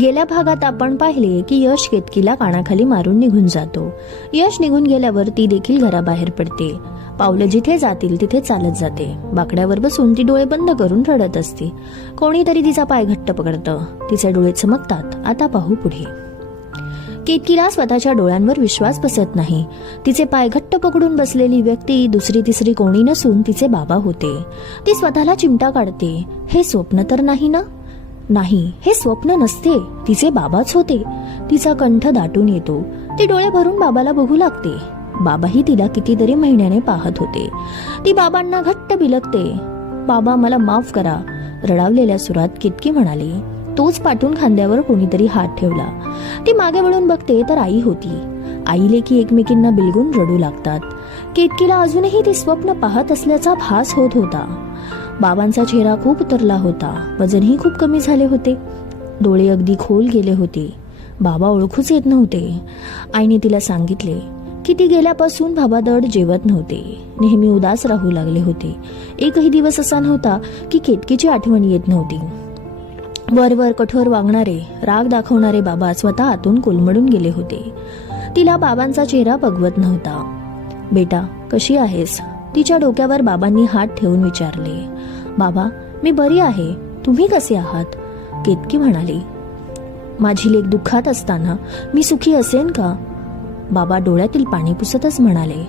गेल्या भागात आपण पाहिले की यश केतकीला कानाखाली मारून निघून जातो. यश निघून गेल्यावर ती देखील घराबाहेर पडते. पावलं जिथे जातील तिथे चालत जाते. बाकड्यावर बसून ती डोळे बंद करून रडत असते. कोणीतरी तिचा पाय घट्ट पकडतं. तिचे डोळे चमकतात. आता पाहू पुढे. केतकीला स्वतःच्या डोळ्यांवर विश्वास बसत नाही. तिचे पाय घट्ट पकडून बसलेली व्यक्ती दुसरी तिसरी कोणी नसून तिचे बाबा होते. ती स्वतःला चिमटा काढते. हे स्वप्न तर नाही ना? नाही, हे स्वप्न नसते, तिचे बाबाच होते. तिचा कंठ दाटून येतो. ती डोळे भरून बाबाला बघू लागते. बाबाही तिला कितीतरी महिन्याने पाहत होते. ती बाबांना घट्ट बिलकते. बाबा, मला माफ करा. रडावलेल्या सुरात केतकी म्हणाली. तोच पाठून खांद्यावर कोणीतरी हात ठेवला. ती मागे वळून बघते तर आई होती. आई लेकी एकमेकींना बिलगून रडू लागतात. केतकीला अजूनही ती स्वप्न पाहत असल्याचा भास होत होता. बाबांचा चेहरा खूप उतरला होता. वजनही खूप कमी झाले होते. डोळे अगदी खोल गेले होते. बाबा ओळखूच येत नव्हते. आईने तिला सांगितले की ती गेल्यापासून बाबा दड जेवत नव्हते. नेहमी उदास राहू लागले होते. एकही दिवस असा नव्हता की केतकीची आठवण येत नव्हती. वरवर कठोर वागणारे, राग दाखवणारे बाबा स्वतः आतून कोलमडून गेले होते. तिला बाबांचा चेहरा बघवत नव्हता. बेटा, कशी आहेस? तिच्या डोक्यावर बाबांनी हात ठेवून विचारले. बाबा, मी बरी आहे. तुम्ही कसे आहात? केतकी म्हणाली. माझी लेक दुःखात असताना मी सुखी असेन का? बाबा डोळ्यातील पाणी पुसतच म्हणाले.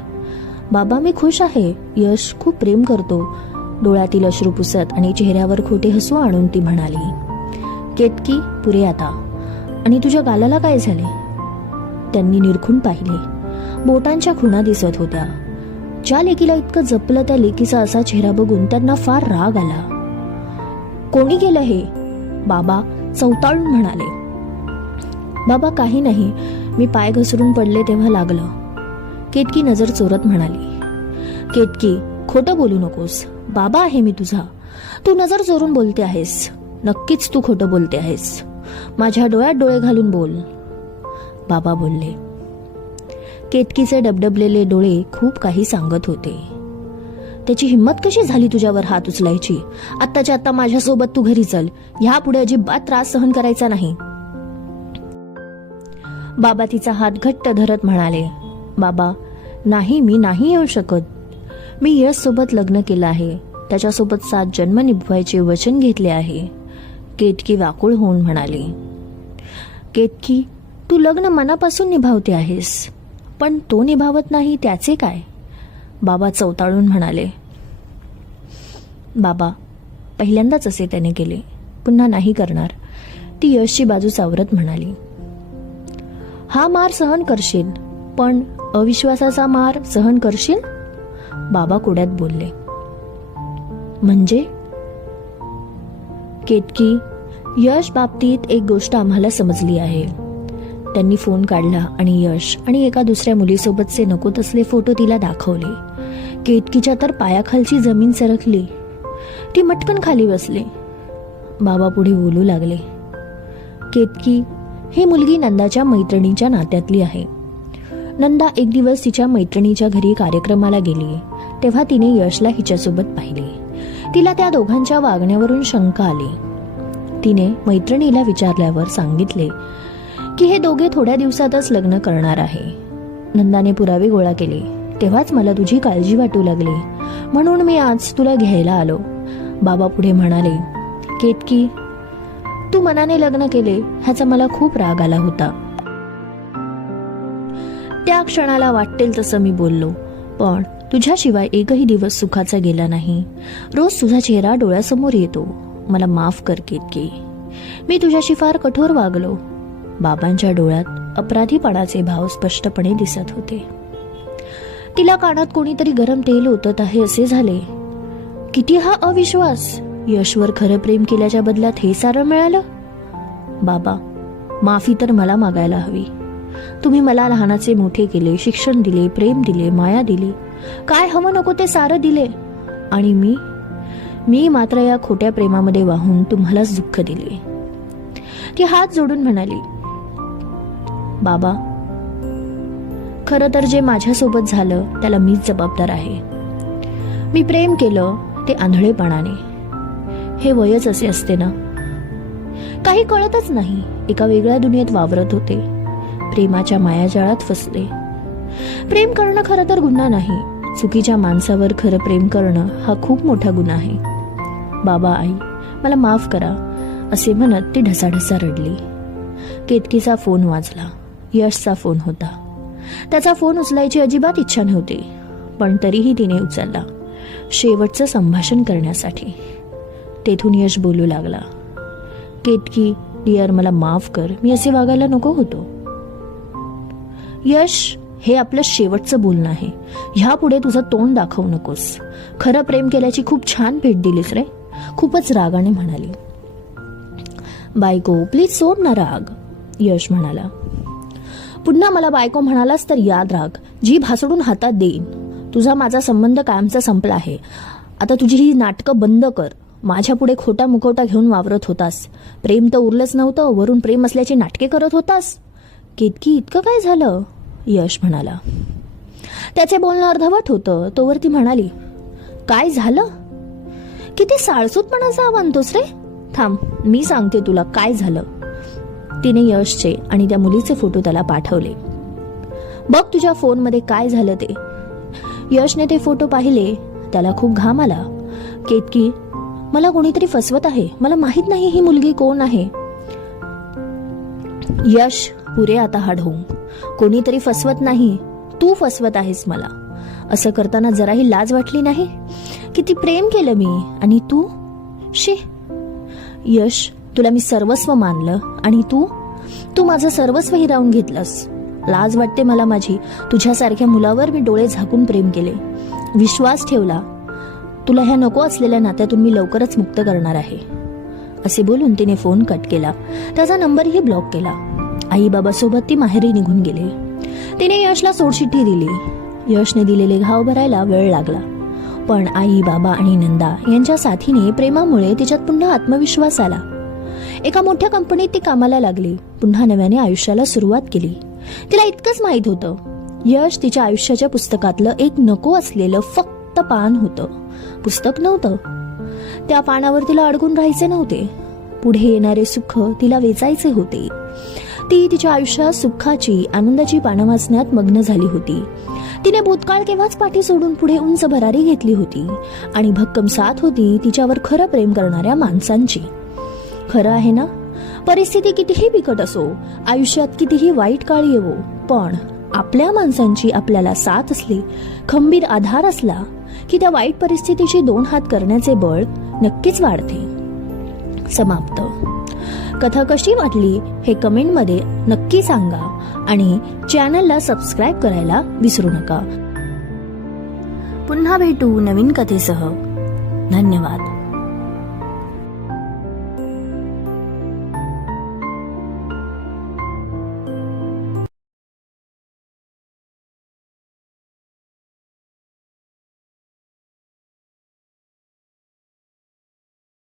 बाबा, मी खुश आहे. यश खूप प्रेम करतो. डोळ्यातील अश्रू पुसत आणि चेहऱ्यावर खोटे हसू आणून ती म्हणाली. केतकी, पुरे आता. आणि तुझ्या गालाला काय झाले? त्यांनी निरखून पाहिले. बोटांच्या खुणा दिसत होत्या. ज्या लेकीला इतकं जपलं त्या लेकीचा असा चेहरा बघून त्यांना फार राग आला. कोणी केलं हे? बाबा चवताळून म्हणाले. बाबा, काही नाही. मी पाय घसरून पडले तेव्हा लागलं. केतकी नजर चोरत म्हणाली. केतकी, खोटं बोलू नकोस. बाबा आहे मी तुझा. तू नजर चोरून बोलते आहेस. नक्कीच तू खोटं बोलते आहेस. माझ्या डोळ्यात डोळे घालून बोल. बाबा बोलले. केतकीचे डबडबलेले डोळे खूप काही सांगत होते. त्याची हिंमत कशी झाली तुझ्यावर हात उचलायची? आत्ताच्या आत्ता माझ्यासोबत तू घरी चल. ह्यापुढे अजिबात त्रास सहन करायचा नाही. बाबा तिचा हात घट्ट धरत म्हणाले. बाबा, नाही, मी नाही येऊ शकत. मी यश सोबत लग्न केलं आहे. त्याच्यासोबत 7 जन्म निभवायचे वचन घेतले आहे. केतकी व्याकुळ होऊन म्हणाली. केतकी, तू लग्न मनापासून निभावते आहेस, पण तो निभावत नाही त्याचे काय? बाबा चवताळून म्हणाले. बाबा, पहिल्यांदाच असे त्याने केले, पुन्हा नाही करणार. ती यशची बाजू सावरत म्हणाली. हा मार सहन करशील, पण अविश्वासाचा मार सहन करशील? बाबा कोड्यात बोलले. म्हणजे? केतकी, यश बाबतीत एक गोष्ट आम्हाला समजली आहे. त्यांनी फोन काढला आणि यश आणि एका दुसऱ्या मुलीसोबतचे नको तसले फोटो तिला दाखवले. केतकीच्या तर पायाखालची जमीन सरकली. ती मटकन खाली बसली. बाबा पुढे बोलू लागले. केतकी, ही मुलगी नंदाच्या मैत्रिणीच्या नात्यातली आहे. नंदा एक दिवस तिच्या मैत्रिणीच्या घरी कार्यक्रमाला गेली. तेव्हा तिने यशला हिच्यासोबत पाहिले. तिला त्या दोघांच्या वागण्यावरून शंका आली. तिने मैत्रिणीला विचारल्यावर सांगितले की हे दोघे थोड्या दिवसातच लग्न करणार आहे. नंदाने पुरावे गोळा केले. तेव्हाच मला तुझी काळजी वाटू लागली, म्हणून मी आज तुला घ्यायला आलो. बाबा पुढे म्हणाले. केतकी, तू मनाने लग्न केले ह्याचा मला खूप राग आला होता. त्या क्षणाला वाटेल तसं मी बोललो, पण तुझ्याशिवाय एकही दिवस सुखाचा गेला नाही. रोज तुझा चेहरा डोळ्यासमोर येतो. मला माफ कर केतकी. मी तुझ्याशी फार कठोर वागलो. बाबांच्या डोळ्यात अपराधीपणाचे भाव स्पष्टपणे दिसत होते. तिला कानात कोणीतरी गरम तेल ओतत आहे असे झाले. किती हा अविश्वास! यशवर खरं प्रेम केल्याच्या बदल्यात हे सारं मिळालं. बाबा, माफी तर मला मागायला हवी. तुम्ही मला लहानाचे मोठे केले, शिक्षण दिले, प्रेम दिले, माया दिली, काय हवं नको ते सारं दिले. आणि मी मात्र या खोट्या प्रेमामध्ये वाहून तुम्हालाच दुःख दिले. ती हात जोडून म्हणाली. बाबा, खरं तर जे माझ्यासोबत झालं त्याला मीच जबाबदार आहे. मी प्रेम केलं ते आंधळेपणाने. हे वयच असे असते ना. काही कळतच नाही, एका वेगळ्या दुनियेत वावरत होते. प्रेमाच्या मायाजाळात फसले. प्रेम करणं खरं तर गुन्हा नाही, चुकीच्या माणसावर खरं प्रेम करणं हा खूप मोठा गुन्हा आहे. बाबा, आई, मला माफ करा, असे म्हणत ती ढसाढसा रडली. केतकीचा फोन वाजला. यशचा फोन होता. त्याचा फोन उचलायची अजिबात इच्छा नव्हती, पण तरीही तिने उचलला, शेवटचं संभाषण करण्यासाठी. तेथून यश बोलू लागला. केतकी डिअर, मला माफ कर, मी असे वागायला नको होतो. यश, हे आपलं शेवटचं बोलणं आहे. ह्यापुढे तुझं तोंड दाखवू नकोस. खरं प्रेम केल्याची खूप छान भेट दिलीस रे, खूपच रागाने म्हणाली. बायको, प्लीज सोड ना राग, यश म्हणाला. पुन्हा मला बायको म्हणालास तर याद राख, जीभ हासडून हातात देईन. तुझा माझा संबंध कायमचा संपला आहे. आता तुझी ही नाटकं बंद कर. माझ्या पुढे खोटा मुखवटा घेऊन वावरत होतास. प्रेम तर उरलंच नव्हतं, वरून प्रेम असल्याची नाटके करत होतास. केतकी, इतकं काय झालं, यश म्हणाला. त्याचे बोलणं अर्धवट होतं, तोवर ती म्हणाली, काय झालं? किती साळसूतपणाचा आवानतोस रे. थांब, मी सांगते तुला काय झालं. तिने यशचे आणि त्या मुलीचे फोटो त्याला पाठवले. बघ तुझ्या फोनमध्ये काय झालं ते. यशने ते फोटो पाहिले. त्याला खूप घाम आला. केतकी, मला कोणीतरी फसवत आहे. मला माहित नाही ही मुलगी कोण आहे. यश, पुरे आता हा ढोंग. कोणीतरी फसवत नाही, तू फसवत आहेस मला. असं करताना जराही लाज वाटली नाही? किती प्रेम केलं मी, आणि तू शी. यश, तुला मी सर्वस्व मानलं आणि तू माझं सर्वस्व हिरावून घेतलंस. लाज वाटते मला माझी. तुझ्यासारख्या मुलावर मी डोळे झाकून प्रेम केले, विश्वास ठेवला. तुला ह्या नको असलेल्या नात्यातून मी लवकरच मुक्त करणार आहे. असे बोलून तिने फोन कट केला. त्याचा नंबरही ब्लॉक केला. आई बाबासोबत ती माहेरी निघून गेली. तिने यशला सोडचिठ्ठी दिली. यशने दिलेले घाव भरायला वेळ लागला, पण आई बाबा आणि नंदा यांच्या साथीने, प्रेमामुळे तिच्यात पुन्हा आत्मविश्वास आला. एका मोठ्या कंपनीत ती कामाला लागली. पुन्हा नव्याने आयुष्याला सुरुवात केली. तिला इतकंच माहित होतं, यश तिच्या आयुष्याच्या पुस्तकातलं एक नको असलेलं फक्त पान होतं, पुस्तक नव्हतं. त्या पानावर तिला अडकून राहायचे नव्हते. पुढे येणारे सुख तिला वेचायचे होते. ती तिच्या आयुष्यात सुखाची, आनंदाची पानं वाचण्यात मग्न झाली होती. तिने भूतकाळ केव्हाच पाठी सोडून पुढे उंच भरारी घेतली होती, आणि भक्कम साथ होती तिच्यावर खरं प्रेम करणाऱ्या माणसांची. खरं आहे ना, परिस्थिती कितीही बिकट असो, आयुष्यात कितीही वाईट काळ येवो, पण आपल्या माणसांची आपल्याला साथ असली, खंबीर आधार असला, की त्या वाईट परिस्थितीशी दोन हात करण्याचे बळ नक्कीच वाढते. समाप्त. कथा कशी वाटली हे कमेंटमध्ये नक्की सांगा, आणि चॅनलला सबस्क्राईब करायला विसरू नका. पुन्हा भेटू नवीन कथेसह. धन्यवाद.